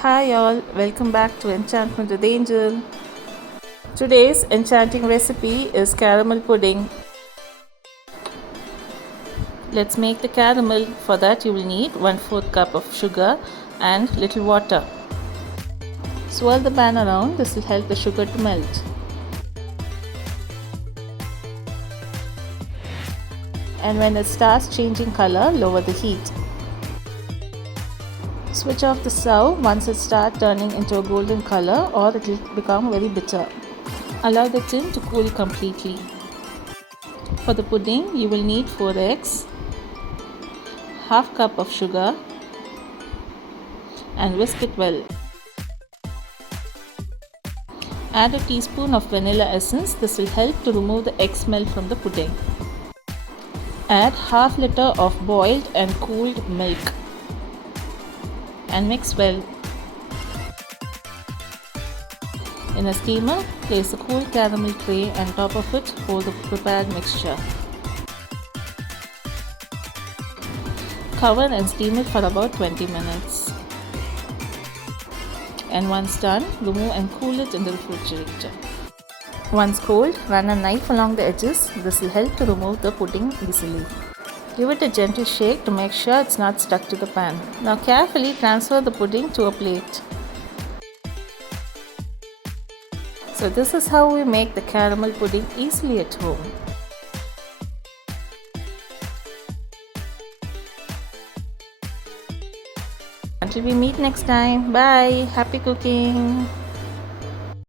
Hi all, welcome back to Enchantment with Angel. Today's enchanting recipe is caramel pudding. Let's make the caramel. For that you will need 1/4 cup of sugar and little water. Swirl the pan around, this will help the sugar to melt. And when it starts changing color, lower the heat. Switch off the stove once it starts turning into a golden color or it will become very bitter. Allow the tin to cool completely. For the pudding, you will need 4 eggs, half cup of sugar and whisk it well. Add a teaspoon of vanilla essence. This will help to remove the egg smell from the pudding. Add half liter of boiled and cooled milk and mix well. In a steamer, place a cool caramel tray and top of it pour the prepared mixture. Cover and steam it for about 20 minutes. And once done, remove and cool it in the refrigerator. Once cold, run a knife along the edges. This will help to remove the pudding easily. Give it a gentle shake to make sure it's not stuck to the pan. Now carefully transfer the pudding to a plate. So this is how we make the caramel pudding easily at home. Until we meet next time, bye. Happy cooking.